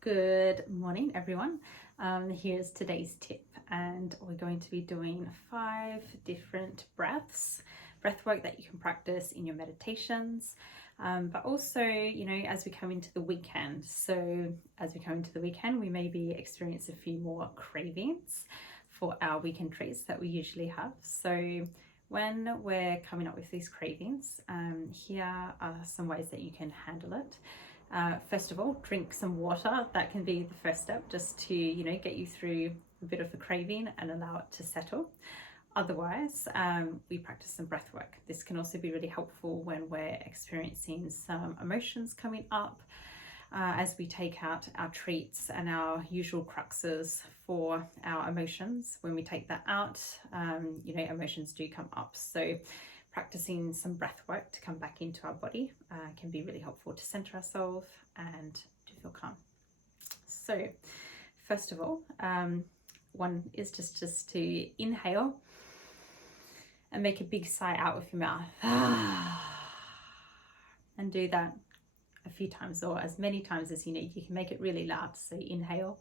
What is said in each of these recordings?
Good morning, everyone. Here's today's tip, and we're going to be doing 5 different breath work that you can practice in your meditations, but also, as we come into the weekend. So as we come into the weekend, we maybe experience a few more cravings for our weekend treats that we usually have. So when we're coming up with these cravings, here are some ways that you can handle it. First of all, drink some water. That can be the first step, just to get you through a bit of the craving and allow it to settle. Otherwise, we practice some breath work. This can also be really helpful when we're experiencing some emotions coming up, as we take out our treats and our usual cruxes for our emotions. When we take that out, emotions do come up. So practicing some breath work to come back into our body can be really helpful to center ourselves and to feel calm. So first of all, one is just to inhale and make a big sigh out with your mouth. And do that a few times, or as many times as you need. You can make it really loud. So inhale.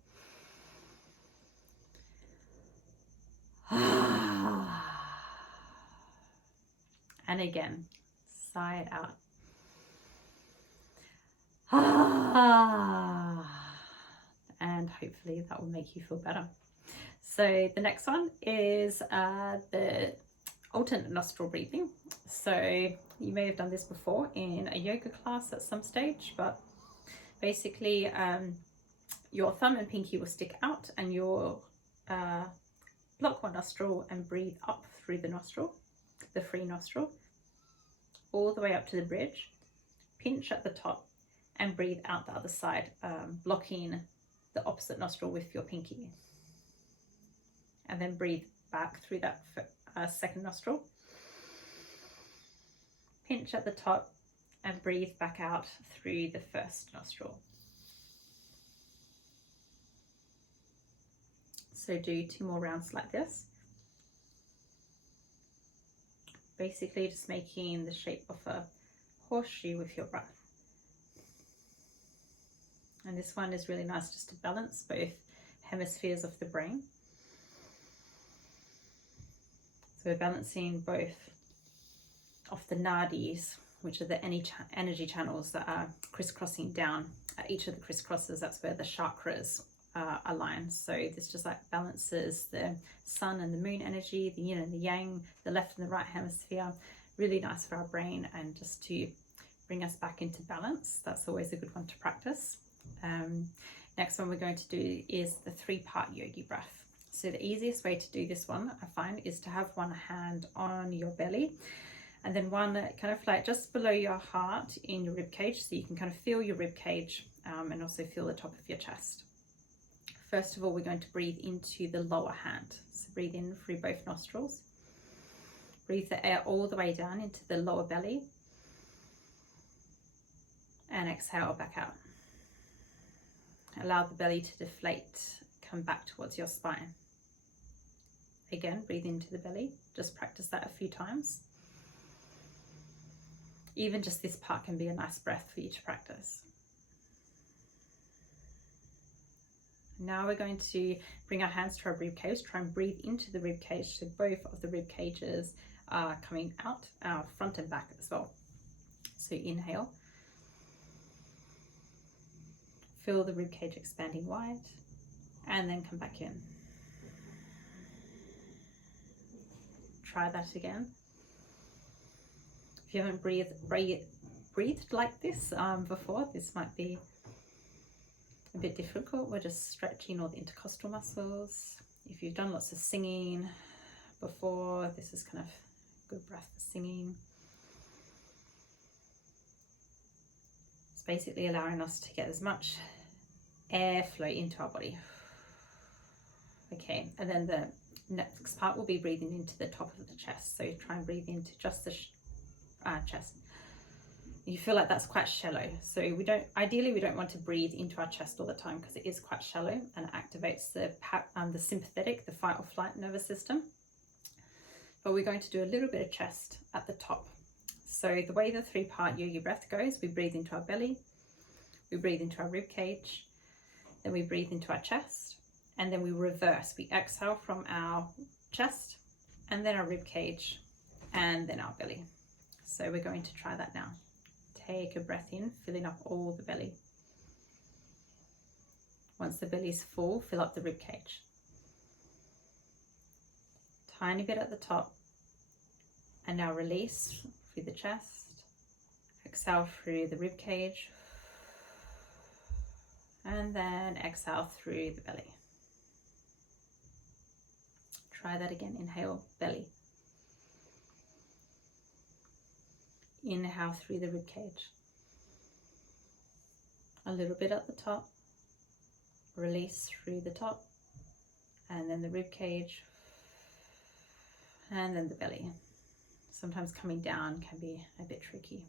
And again, sigh it out. And hopefully that will make you feel better. So the next one is the alternate nostril breathing. So you may have done this before in a yoga class at some stage, but basically your thumb and pinky will stick out, and you'll block one nostril and breathe up through the nostril, the free nostril, all the way up to the bridge, pinch at the top and breathe out the other side, blocking the opposite nostril with your pinky. And then breathe back through that second nostril, pinch at the top and breathe back out through the first nostril. So do 2 more rounds like this. Basically just making the shape of a horseshoe with your breath. And this one is really nice just to balance both hemispheres of the brain. So we're balancing both of the nadis, which are the energy channels that are crisscrossing down. At each of the crisscrosses, that's where the chakras align. So this just like balances the sun and the moon energy, the yin and the yang, the left and the right hemisphere. Really nice for our brain and just to bring us back into balance. That's always a good one to practice. Next one we're going to do is the 3-part yogi breath. So the easiest way to do this one, I find, is to have one hand on your belly and then one kind of like just below your heart in your rib cage, so you can kind of feel your rib cage and also feel the top of your chest. First of all, we're going to breathe into the lower hand. So breathe in through both nostrils. Breathe the air all the way down into the lower belly. And exhale back out. Allow the belly to deflate, come back towards your spine. Again, breathe into the belly. Just practice that a few times. Even just this part can be a nice breath for you to practice. Now we're going to bring our hands to our rib cage, try and breathe into the rib cage, so both of the rib cages are coming out, front and back as well. So inhale. Feel the rib cage expanding wide, and then come back in. Try that again. If you haven't breathed like this before, this might be a bit difficult. We're just stretching all the intercostal muscles. If you've done lots of singing before, this is kind of good breath for singing. It's basically allowing us to get as much airflow into our body. Okay, and then the next part will be breathing into the top of the chest. So try and breathe into just the chest. You feel like that's quite shallow, so ideally we don't want to breathe into our chest all the time, because it is quite shallow and it activates the sympathetic, the fight or flight nervous system. But we're going to do a little bit of chest at the top. So the way the 3-part yogi breath goes, we breathe into our belly, we breathe into our rib cage, Then we breathe into our chest, and then we reverse. We exhale from our chest, and then our rib cage, and then our belly. So we're going to try that now. Take a breath in, filling up all the belly. Once the belly's full, fill up the rib cage. Tiny bit at the top, and now release through the chest. Exhale through the rib cage, and then exhale through the belly. Try that again. Inhale, belly. Inhale through the rib cage. A little bit at the top. Release through the top, and then the rib cage, and then the belly. Sometimes coming down can be a bit tricky.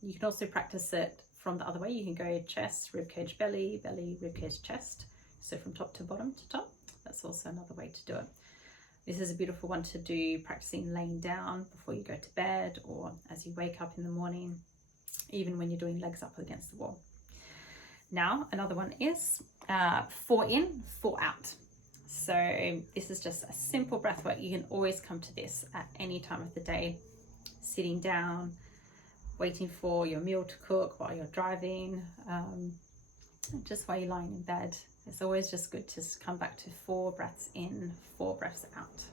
You can also practice it from the other way. You can go chest, rib cage, belly, belly, rib cage, chest. So from top to bottom to top. That's also another way to do it. This is a beautiful one to do practicing laying down before you go to bed, or as you wake up in the morning, even when you're doing legs up against the wall. Now, another one is 4 in, 4 out. So this is just a simple breath work. You can always come to this at any time of the day, sitting down, waiting for your meal to cook, while you're driving, just while you're lying in bed. It's always just good to come back to 4 breaths in, 4 breaths out.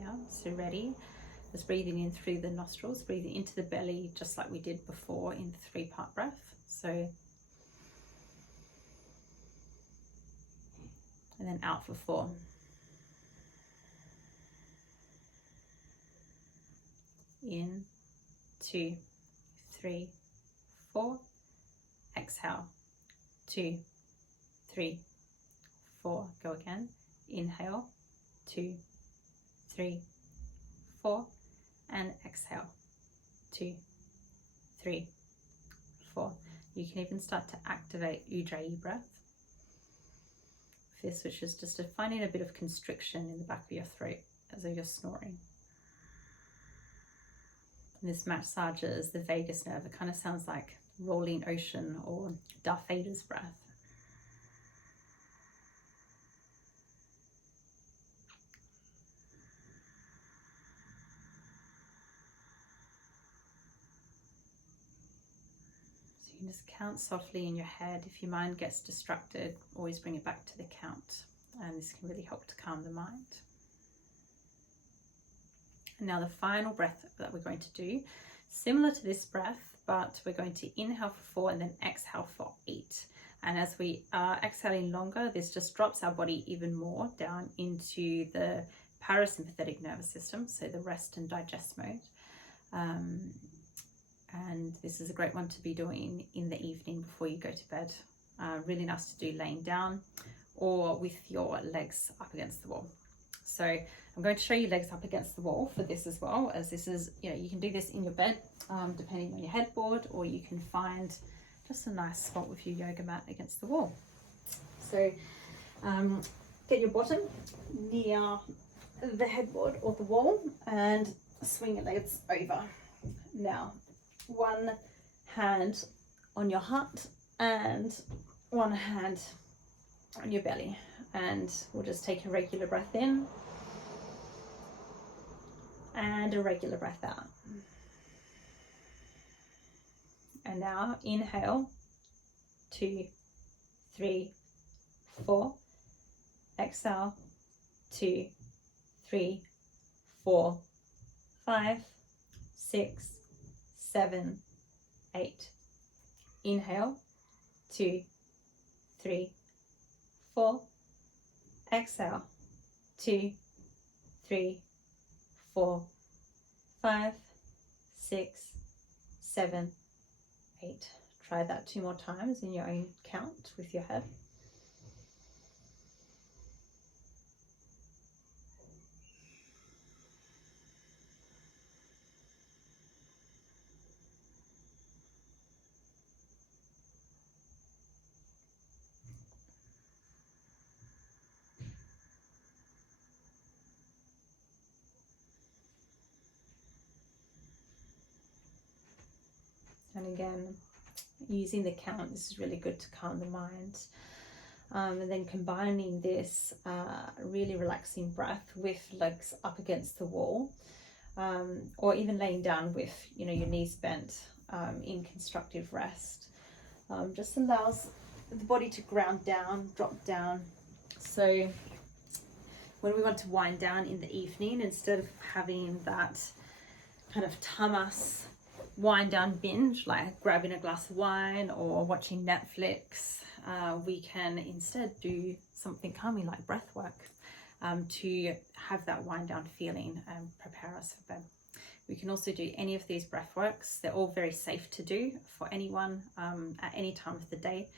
Yeah, so ready? Just breathing in through the nostrils, breathing into the belly, just like we did before in the 3-part breath. So, and then out for 4. In, 2, 3, 4. Exhale, 2, 3, 4. Go again. Inhale, 2, 3, 4. And exhale, 2, 3, 4. You can even start to activate Ujjayi breath. This, which is just finding a bit of constriction in the back of your throat as you're snoring. And this massages the vagus nerve. It kind of sounds like rolling ocean or Darth Vader's breath. So you can just count softly in your head. If your mind gets distracted, always bring it back to the count. And this can really help to calm the mind. And now the final breath that we're going to do, similar to this breath, but we're going to inhale for 4 and then exhale for 8. And as we are exhaling longer, this just drops our body even more down into the parasympathetic nervous system, so the rest and digest mode. And this is a great one to be doing in the evening before you go to bed. Really nice to do laying down or with your legs up against the wall. So I'm going to show you legs up against the wall for this as well, as this is, you can do this in your bed, depending on your headboard, or you can find just a nice spot with your yoga mat against the wall. So get your bottom near the headboard or the wall and swing your legs over. Now, one hand on your heart and one hand on your belly, and we'll just take a regular breath in and a regular breath out. And now inhale, 2, 3, 4. Exhale, 2, 3, 4, 5, 6, 7, 8. Inhale, 2, 3, 4. Exhale, 2, 3, 4, 5, 6, 7, 8. Try that 2 more times in your own count with your head. And again, using the count, this is really good to calm the mind. And then combining this really relaxing breath with legs up against the wall, or even laying down with, you know, your knees bent in constructive rest, just allows the body to ground down, drop down. So when we want to wind down in the evening, instead of having that kind of tamas wind down binge, like grabbing a glass of wine or watching Netflix, we can instead do something calming like breath work, to have that wind down feeling and prepare us for bed. We can also do any of these breath works. They're all very safe to do for anyone at any time of the day,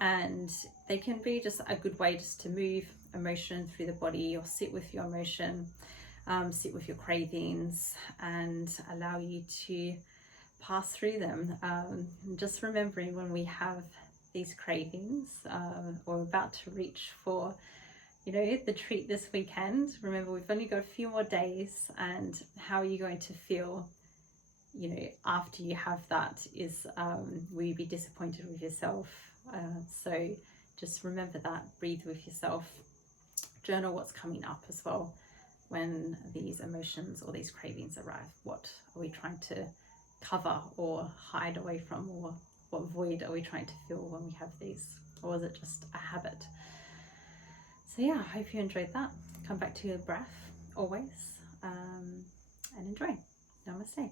and they can be just a good way just to move emotion through the body, or sit with your emotion, sit with your cravings, and allow you to pass through them. Just remembering when we have these cravings, or about to reach for, you know, the treat this weekend, remember we've only got a few more days, and how are you going to feel, you know, after you have that? Is will you be disappointed with yourself? So just remember that, breathe with yourself, journal what's coming up as well when these emotions or these cravings arrive. What are we trying to cover or hide away from, or what void are we trying to fill when we have these, or is it just a habit? So yeah, I hope you enjoyed that. Come back to your breath always, and enjoy. Namaste.